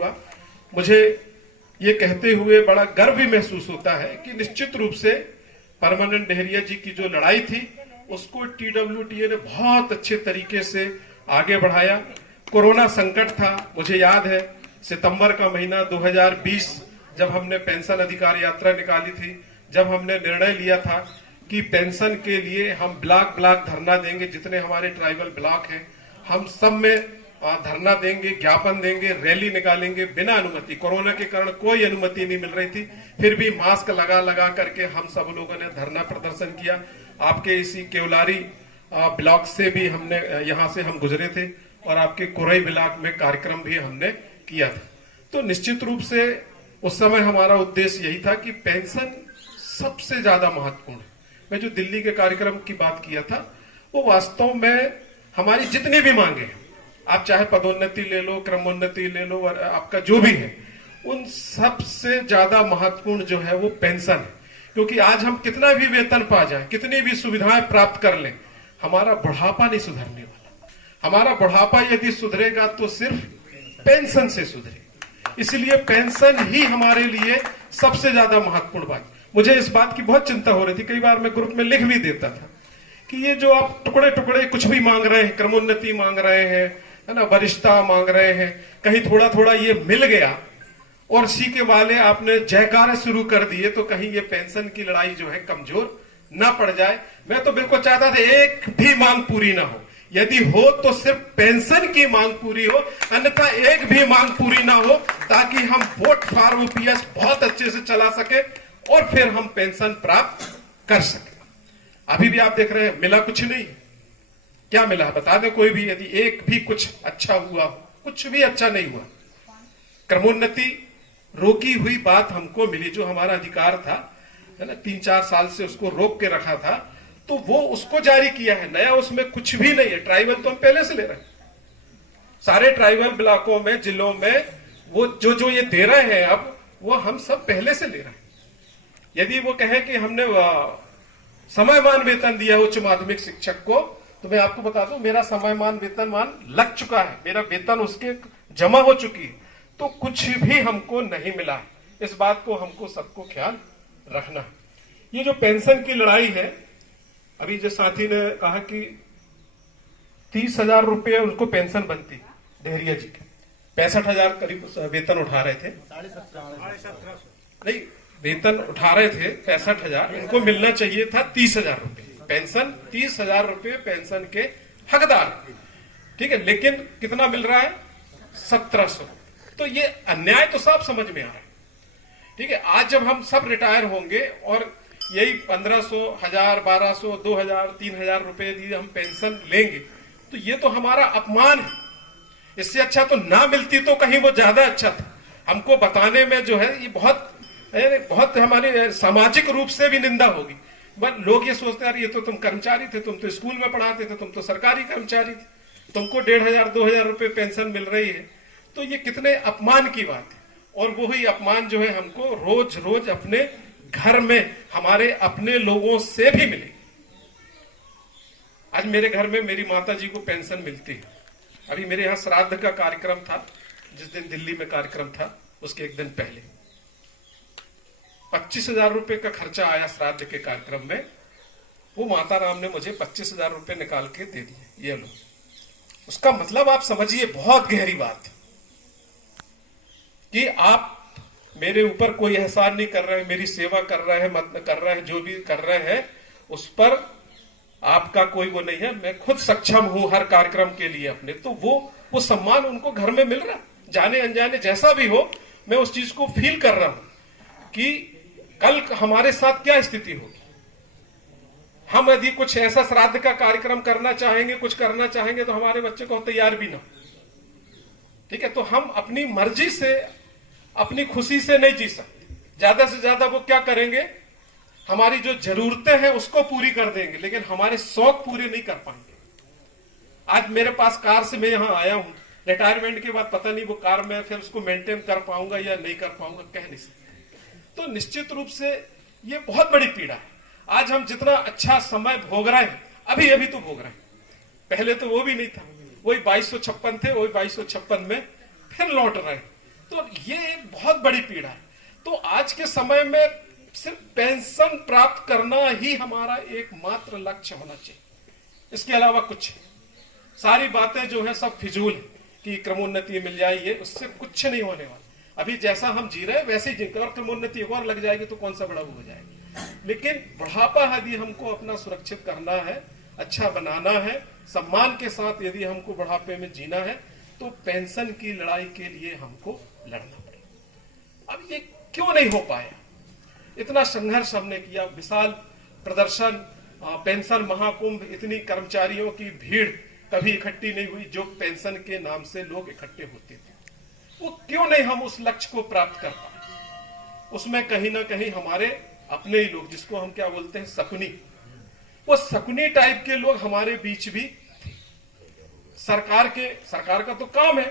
हुआ। मुझे ये कहते हुए बड़ा गर्व भी महसूस होता है कि निश्चित रूप से परमानंद डेहरिया जी की जो लड़ाई थी उसको TWTA ने बहुत अच्छे तरीके से आगे बढ़ाया। कोरोना संकट था, मुझे याद है सितंबर का महीना 2020 जब हमने पेंशन अधिकार यात्रा निकाली थी, जब हमने निर्णय लिया था कि पेंशन के लिए हम ब्लॉक ब्लॉक धरना देंगे, जितने हमारे ट्राइबल ब्लॉक हैं हम सब में धरना देंगे, ज्ञापन देंगे, रैली निकालेंगे बिना अनुमति। कोरोना के कारण कोई अनुमति नहीं मिल रही थी, फिर भी मास्क लगा लगा करके हम सब लोगों ने धरना प्रदर्शन किया। आपके इसी केवलारी ब्लॉक से भी हमने यहाँ से हम गुजरे थे और आपके कोरई ब्लॉक में कार्यक्रम भी हमने किया था। तो निश्चित रूप से उस समय हमारा उद्देश्य यही था कि पेंशन सबसे ज्यादा महत्वपूर्ण है। मैं जो दिल्ली के कार्यक्रम की बात किया था वो वास्तव में हमारी जितनी भी मांगे हैं, आप चाहे पदोन्नति ले लो, क्रमोन्नति ले लो, और आपका जो भी है, उन सबसे ज्यादा महत्वपूर्ण जो है वो पेंशन है। क्योंकि आज हम कितना भी वेतन पा जाए, कितनी भी सुविधाएं प्राप्त कर लें, हमारा बुढ़ापा नहीं सुधरने वाला। हमारा बुढ़ापा यदि सुधरेगा तो सिर्फ पेंशन से सुधरेगा। इसलिए पेंशन ही हमारे लिए सबसे ज्यादा महत्वपूर्ण बात। मुझे इस बात की बहुत चिंता हो रही थी, कई बार मैं ग्रुप में लिख भी देता था कि ये जो आप टुकड़े टुकड़े कुछ भी मांग रहे हैं, क्रमोन्नति मांग रहे हैं, है ना, वरिष्ठता मांग रहे हैं, कहीं थोड़ा थोड़ा ये मिल गया और इसी के वाले आपने जयकारे शुरू कर दिए तो कहीं ये पेंशन की लड़ाई जो है कमजोर ना पड़ जाए। मैं तो बिल्कुल चाहता था एक भी मांग पूरी ना हो, यदि हो तो सिर्फ पेंशन की मांग पूरी हो, अन्यथा एक भी मांग पूरी ना हो, ताकि हम वोट फॉर OPS बहुत अच्छे से चला सके और फिर हम पेंशन प्राप्त कर सके। अभी भी आप देख रहे हैं मिला कुछ नहीं। क्या मिला बता दें कोई भी, यदि एक भी कुछ अच्छा हुआ, कुछ भी अच्छा नहीं हुआ। क्रमोन्नति रोकी हुई बात हमको मिली, जो हमारा अधिकार था, है ना, 3-4 साल से उसको रोक के रखा था, तो वो उसको जारी किया है। नया उसमें कुछ भी नहीं है। ट्राइबल तो हम पहले से ले रहे हैं, सारे ट्राइबल ब्लॉकों में, जिलों में वो जो ये दे रहे हैं अब, वो हम सब पहले से ले रहे हैं। यदि वो कहे कि हमने समयमान वेतन दिया उच्च माध्यमिक शिक्षक को, तो मैं आपको बता दूं मेरा समयमान वेतनमान लग चुका है, मेरा वेतन उसके जमा हो चुकी है, तो कुछ भी हमको नहीं मिला है। इस बात को हमको सबको ख्याल रखना है। ये जो पेंशन की लड़ाई है, अभी जो साथी ने कहा कि 30,000 रुपये उनको पेंशन बनती, डेहरिया जी के 65,000 करीब वेतन उठा रहे थे, नहीं वेतन उठा रहे थे 65,000, इनको मिलना चाहिए था 30,000 रुपये पेंशन। 30,000 रुपये पेंशन के हकदार, ठीक है, लेकिन कितना मिल रहा है? 1,700। तो ये अन्याय तो साफ समझ में आ रहा है, ठीक है। आज जब हम सब रिटायर होंगे और यही 1,500, 1,000, 1,200, 2,000, 3,000 रुपए यदि हम पेंशन लेंगे, तो ये तो हमारा अपमान है। इससे अच्छा तो ना मिलती तो कहीं वो ज्यादा अच्छा था। हमको बताने में जो है ये बहुत हमारे सामाजिक रूप से भी निंदा होगी। लोग ये सोचते हैं ये तो तुम कर्मचारी थे, तुम तो स्कूल में पढ़ाते थे, तुम तो सरकारी कर्मचारी थे, तुमको 1,500, 2,000 रुपए पेंशन मिल रही है, तो ये कितने अपमान की बात है। और वही अपमान जो है हमको रोज रोज अपने घर में हमारे अपने लोगों से भी मिले। आज मेरे घर में मेरी माता जी को पेंशन मिलती है। अभी मेरे यहाँ श्राद्ध का कार्यक्रम था, जिस दिन दिल्ली में कार्यक्रम था उसके एक दिन पहले 25,000 रुपए का खर्चा आया श्राद्ध के कार्यक्रम में। वो माता राम ने मुझे 25,000 रुपए निकाल के दे दिए, ये लो। उसका मतलब आप समझिए बहुत गहरी बात कि आप मेरे ऊपर कोई एहसान नहीं कर रहे हैं, मेरी सेवा कर रहे हैं, मत कर रहे हैं, जो भी कर रहे हैं उस पर आपका कोई वो नहीं है। मैं खुद सक्षम हूं हर कार्यक्रम के लिए अपने, तो वो सम्मान उनको घर में मिल रहा है। जाने अनजाने जैसा भी हो, मैं उस चीज को फील कर रहा हूं कि कल हमारे साथ क्या स्थिति होगी। हम यदि कुछ ऐसा श्राद्ध का कार्यक्रम करना चाहेंगे, कुछ करना चाहेंगे, तो हमारे बच्चे को तैयार भी ना, ठीक है। तो हम अपनी मर्जी से, अपनी खुशी से नहीं जी सकते। ज्यादा से ज्यादा वो क्या करेंगे, हमारी जो जरूरतें हैं उसको पूरी कर देंगे, लेकिन हमारे शौक पूरे नहीं कर पाएंगे। आज मेरे पास कार से मैं यहां आया हूं, रिटायरमेंट के बाद पता नहीं वो कार में फिर उसको मेंटेन कर पाऊंगा या नहीं कर पाऊंगा, कह नहीं सकते। तो निश्चित रूप से ये बहुत बड़ी पीड़ा है। आज हम जितना अच्छा समय भोग रहे हैं, अभी तो भोग रहे हैं, पहले तो वो भी नहीं था। वही 2256 थे, वही 2256 में फिर लौट रहे हैं। तो ये एक बहुत बड़ी पीड़ा है। तो आज के समय में सिर्फ पेंशन प्राप्त करना ही हमारा एकमात्र लक्ष्य होना चाहिए, इसके अलावा कुछ सारी बातें जो है सब फिजूल है कि क्रमोन्नति मिल जाए, उससे कुछ नहीं होने वाला। अभी जैसा हम जी रहे हैं वैसे ही जी, और क्रमोन्नति एक और लग जाएगी तो कौन सा बड़ा हो जाएगा। लेकिन बुढ़ापा यदि हमको अपना सुरक्षित करना है, अच्छा बनाना है, सम्मान के साथ यदि हमको बुढ़ापे में जीना है, तो पेंशन की लड़ाई के लिए हमको लड़ना पड़ेगा। अब ये क्यों नहीं हो पाया? इतना संघर्ष हमने किया, विशाल प्रदर्शन, पेंशन महाकुंभ, इतनी कर्मचारियों की भीड़ कभी इकट्ठी नहीं हुई जो पेंशन के नाम से लोग इकट्ठे होते थे। वो क्यों नहीं हम उस लक्ष्य को प्राप्त कर पाए? उसमें कहीं ना कहीं हमारे अपने ही लोग, जिसको हम क्या बोलते हैं, शकुनी, वो शकुनी टाइप के लोग हमारे बीच भी थे। सरकार का तो काम है